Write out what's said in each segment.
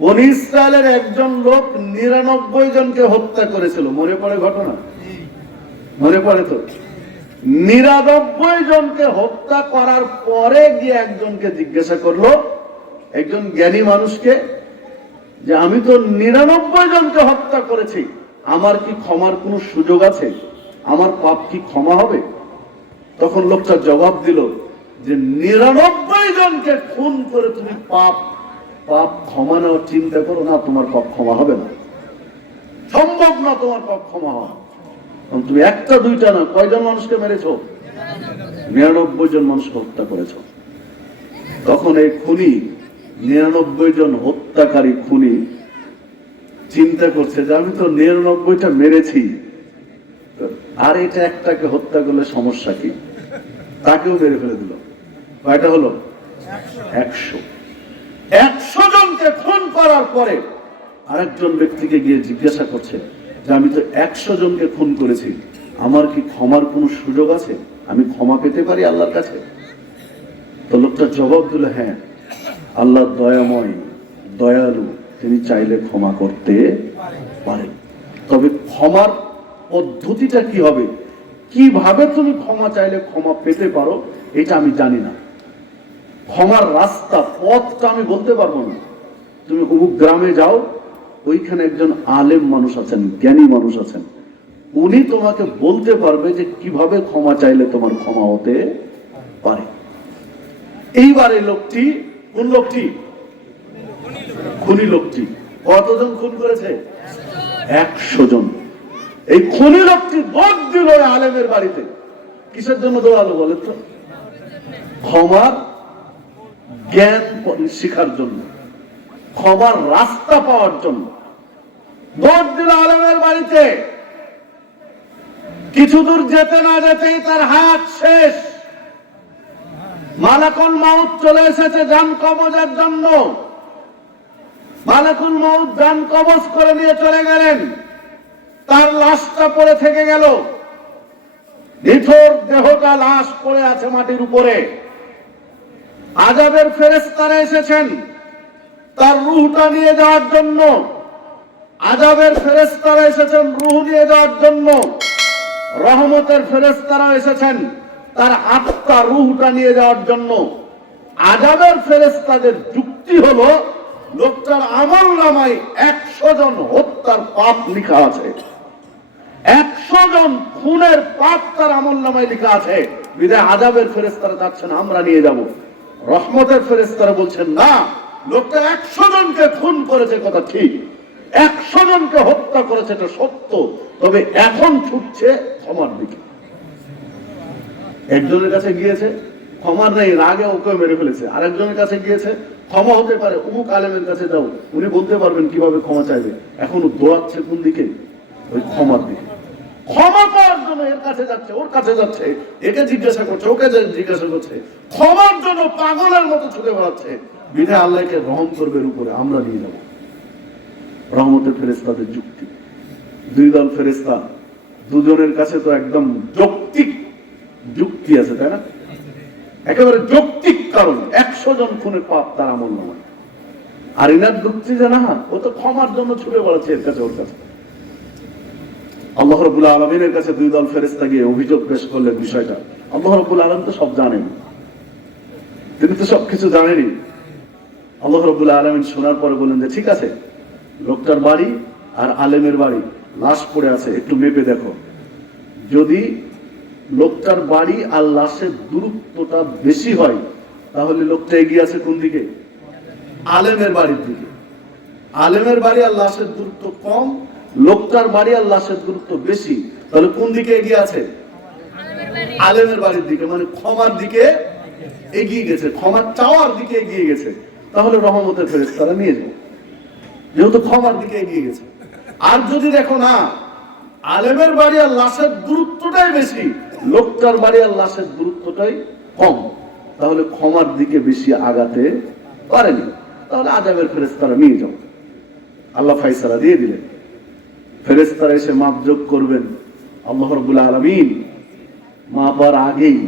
বনি ইসরায়েলের একজন লোক ৯৯ জনকে হত্যা করেছিল। মনে পড়ে ঘটনা? মনে পড়ে তো? ৯৯ জনকে হত্যা করার পরে গিয়ে একজনকে জিজ্ঞাসা করলো, একজন জ্ঞানী মানুষকে, যে আমি তো ৯৯ জনকে হত্যা করেছি, আমার কি ক্ষমার কোনো সুযোগ আছে? আমার পাপ কি ক্ষমা হবে? তখন লোকটা জবাব দিল যে ৯৯ জনকে খুন করে তুমি পাপ ক্ষমা নেওয়ার চিন্তা করো না, তোমার পাপ ক্ষমা হবে না, সম্ভব না তোমার পাপ ক্ষমা হওয়া। তুমি একটা দুইটা না, কয়জন মানুষকে মেরেছো? ৯৯ জন মানুষকে হত্যা করেছো। তখন এই খুনি, ৯৯ জন হত্যাকারী খুনি চিন্তা করছে যে আমি তো ৯৯টা মেরেছি, আর এটা একটাকে হত্যা করলে সমস্যা কি? তাকেও মেরে ফেলে দিল। কয়টা হলো? ১০০। ১০০ জনকে খুন করার পরে আরেকজন ব্যক্তিকে গিয়ে জিজ্ঞাসা করছে যে আমি তো ১০০ জনকে খুন করেছি, আমার কি ক্ষমার কোনো সুযোগ আছে? আমি ক্ষমা পেতে পারি আল্লাহর কাছে? তো লোকটা জবাব দিল, হ্যাঁ, আল্লাহ দয়াময়, দয়ালু, তিনি চাইলে ক্ষমা করতে পারেন। তবে ক্ষমার পদ্ধতিটা কি হবে, কিভাবে তুমি ক্ষমা চাইলে ক্ষমা পেতে পারো, এটা আমি জানি না। ক্ষমার রাস্তা, পথটা আমি বলতে পারবো না। তুমি অমুক গ্রামে যাও, ওইখানে একজন আলেম মানুষ আছেন, জ্ঞানী মানুষ আছেন, উনি তোমাকে বলতে পারবে যে কিভাবে ক্ষমা চাইলে তোমার ক্ষমা হতে পারে। এইবার এই লোকটি, কোন লোকটি? খুনি লোকটি। কতজন খুন করেছে? ১০০ জন। এই খুনি লোকটি দৌড় দিল আলেমের বাড়িতে। কিসের জন্য দৌড়ালো বলে তো? ক্ষমার জ্ঞান শিখার জন্য, ক্ষমার রাস্তা পাওয়ার জন্য দৌড় দিল আলেমের বাড়িতে। কিছু দূর যেতে না যেতেই তার হাত শেষ। মালাকুল মউত চলে এসেছে জান কবজের জন্য। মালাকুল মউত জান কবজ করে নিয়ে চলে গেলেন। তার লাশটা পড়ে থেকে গেল, নিথর দেহটা লাশ পড়ে আছে মাটির উপরে। আযাবের ফেরেশতারা এসেছেন তার রূহটা নিয়ে যাওয়ার জন্য। আযাবের ফেরেশতারা এসেছেন রূহ নিয়ে যাওয়ার জন্য। রহমতের ফেরেশতারা এসেছেন তার আত্মা, রূহটা নিয়ে যাওয়ার জন্য। আযাবের ফেরেশতাদের যুক্তি হলো, লোকটার আমলনামায় ১০০ জন হত্যার পাপ লেখা আছে, ১০০ জন খুনের পাপ তার আমলনামায় লেখা আছে, বিধায় আযাবের ফেরেশতারা যাচ্ছেন আমরা নিয়ে যাব। রহমতের ফেরেশতারা বলছেন না, লোকটা ১০০ জনকে খুন করেছে, কথা ঠিক, ১০০ জনকে হত্যা করেছে, এটা সত্য, তবে এখন ছুটছে ক্ষমার দিকে। একজনের কাছে গিয়েছে, ক্ষমার নেই, রাগে ওকে মেরে ফেলেছে। আরেকজনের কাছে গিয়েছে, ক্ষমা হতে পারে, অমুক আলেমের কাছে যাও, উনি বলতে পারবেন কিভাবে ক্ষমা চাইবে। এখন দৌড়াচ্ছে কোন দিকে? ওই ক্ষমার দিকে। ক্ষমা পাওয়ার জন্য এর কাছে যাচ্ছে, ওর কাছে যাচ্ছে, একে জিজ্ঞাসা করছে, ওকে জিজ্ঞাসা করছে, ক্ষমার জন্য পাগলের মতো ছুটে বেড়াচ্ছে। বিধায় আল্লাহকে রহম করবে উপরে, আমরা নিয়ে যাব। রহমতের ফেরেশতাদের যুক্তি। দুই দল ফেরেশতা, দুজনের কাছে তো একদম যৌক্তিক যুক্তি আছে, তাই না? একেবারে যৌক্তিক কারণ, ১০০ জন খুনের পাপ তার আমলনামায়। আর ইনার যুক্তি যে না, ও তো ক্ষমার জন্য ছুটে বেড়াচ্ছে এর কাছে, ওর কাছে। আল্লাহ রাব্বুল আলামিনের কাছে দুই দল ফেরেশতা গিয়ে অভিযোগ পেশ করলেন বিষয়টা। আল্লাহ রাব্বুল আলামিন তো সব জানেন, তিনি তো সবকিছু জানেনই। আল্লাহ রাব্বুল আলামিন শোনার পরে বললেন যে ঠিক আছে, লোকটার বাড়ি আর আলেমের বাড়ি লাশ পড়ে আছে, একটু মেপে দেখো। যদি লোকটার বাড়ি আর লাশের দূরত্বটা বেশি হয়, তাহলে লোকটা এগিয়ে আছে কোন দিকে? আলেমের বাড়ির দিকে। আলেমের বাড়ি আর লাশের দূরত্ব কম, লোকটার বাড়ি আর লাশের দূরত্ব বেশি, তাহলে কোন দিকে এগিয়ে আছে? আলেমের বাড়ির দিকে, মানে ক্ষমার দিকে এগিয়ে গেছে, ক্ষমা চাওয়ার দিকে এগিয়ে গেছে। তাহলে রহমতের ফেরেশতারা নিয়ে যাবে, যেহেতু ক্ষমার দিকে এগিয়ে গেছে। আর যদি দেখো না, আলেমের বাড়ি আর লাশের দূরত্বটাই বেশি, লোকটার বাড়ি আর লাশের দূরত্বটাই কম, তাহলে ক্ষমার দিকে বেশি আগাতে পারেনি, তাহলে আযাবের ফেরেশতারা নিয়ে যাও। আল্লাহ ফায়সালা দিয়ে দিলেন, ফেরেশতারা এসে মাপযোগ করবেন। আল্লাহ রাব্বুল আলামিন মাপার আগেই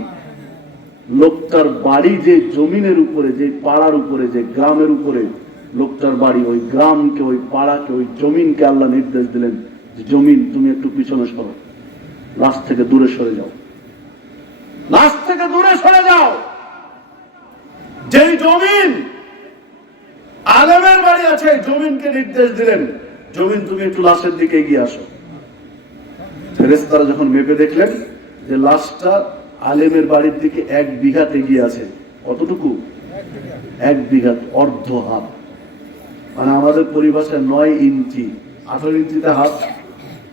লোকটার বাড়ি যে জমিনের উপরে, যে পাড়ার উপরে, যে গ্রামের উপরে লোকটার বাড়ি, ওই গ্রামকে, ওই পাড়াকে, ওই জমিনকে আল্লাহ নির্দেশ দিলেন যে জমিন তুমি একটু পিছনে সরো, লাশ থেকে দূরে সরে যাও, লাশ থেকে দূরে সরে যাও। যেই জমিন আলেমের বাড়ি আছে, জমিনকে নির্দেশ দিলেন জমিন তুমি একটু লাশের দিকে এগিয়ে আসো। ফেরেশতারা যখন মেপে দেখলেন যে লাশটা আলেমের বাড়ির দিকে 1 বিঘা এগিয়ে আছে। কতটুকু? 1 বিঘা, অর্ধ হাত, মানে আমাদের পরিভাষায় 9 ইঞ্চি। 18 ইঞ্চিতে হাত,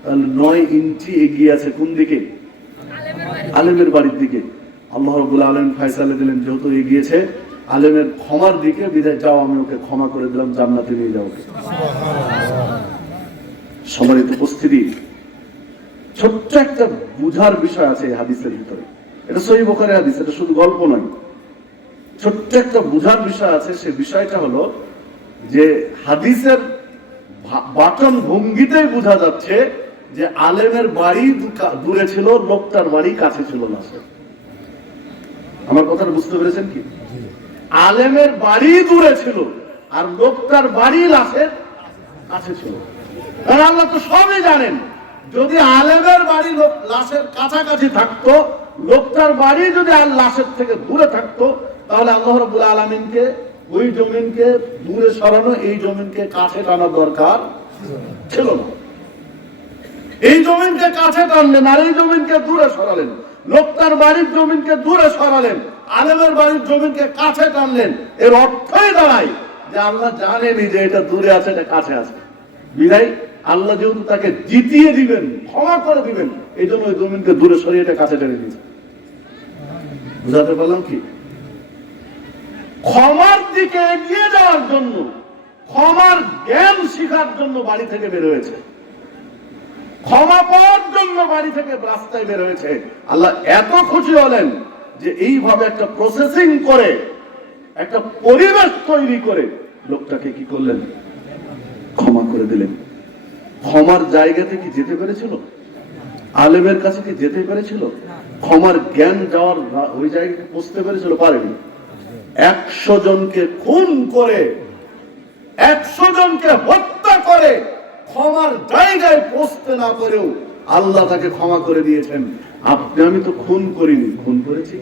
তাহলে 9 ইঞ্চি এগিয়ে আছে কোন দিকে? আলেমের বাড়ির দিকে। আল্লাহ রাব্বুল আলামিন ফয়সালা দিলেন যেহেতু এগিয়েছে আলেমের ক্ষমার দিকে, বিদায় যাও, আমি ওকে ক্ষমা করে দিলাম, জান্নাতে নিয়ে যাও। সম্মানিত উপস্থিতি, ছোট্ট একটা বুঝার বিষয় আছে এই হাদিসের ভিতরে। এটা সহিহ বুখারীর হাদিস, এটা শুধু গল্প নয়, ছোট্ট একটা বুঝার বিষয় আছে। সে বিষয়টা হলো যে হাদিসের বাচন ভঙ্গিতেই বোঝা যাচ্ছে যে আলেমের বাড়ি দূরে ছিল, লোকটার বাড়ি কাছে ছিল লাশের। আমার কথাটা বুঝতে পেরেছেন কি? আলেমের বাড়ি দূরে ছিল আর লোকটার বাড়ি লাশের কাছে ছিল। কারণ আল্লাহ তো সবই জানেন। যদি আলেমের বাড়ি লাশের কাছাকাছি থাকতো, লোকটার বাড়ি যদি আর লাশের থেকে দূরে থাকতো, তাহলে আল্লাহ রাব্বুল আলামিনকে ওই জমিনকে দূরে সরানো, এই জমিনকে কাছে টানার দরকার ছিল না। এই জমিনকে কাছে টানলেন আর এই জমিনকে দূরে সরালেন। লোকটার বাড়ির জমিনকে দূরে সরালেন, আলেমের বাড়ির জমিনকে কাছে টানলেন। এর অর্থই দাঁড়ায় যে আল্লাহ জানেনি যে এটা দূরে আছে, এটা কাছে আছে। বিধায় আল্লাহ যেহেতু তাকে জিতিয়ে দিবেন, ক্ষমা করে দিবেন, এই জন্য ওই জমিনকে দূরে সরিয়ে এটা কাছে টেনে দিয়েছে। বুঝাতে পারলাম কি? ক্ষমার দিকে এগিয়ে যাওয়ার জন্য, ক্ষমার জ্ঞান শিখার জন্য বাড়ি থেকে বের হয়েছে, ক্ষমা পাওয়ার জন্য বাড়ি থেকে রাস্তায় বের হয়েছে। আল্লাহ এত খুশি হলেন যে এইভাবে একটা প্রসেসিং করে, একটা পরিবেশ তৈরি করে লোকটাকে কি করলেন? ক্ষমা করে দিলেন। ক্ষমার জায়গাতে কি যেতে পেরেছিল? আলেমের কাছে কি যেতে পেরেছিল? ক্ষমার জ্ঞান যাওয়ার ওই জায়গায় পৌঁছতে পেরেছিল? পারেনি। 100 জনকে খুন করে, 100 জনকে হত্যা করে ক্ষমার জায়গায় পৌঁছতে না করেও আল্লাহ তাকে ক্ষমা করে দিয়েছেন। আপনি আমি তো খুন করিনি, খুন করেছি।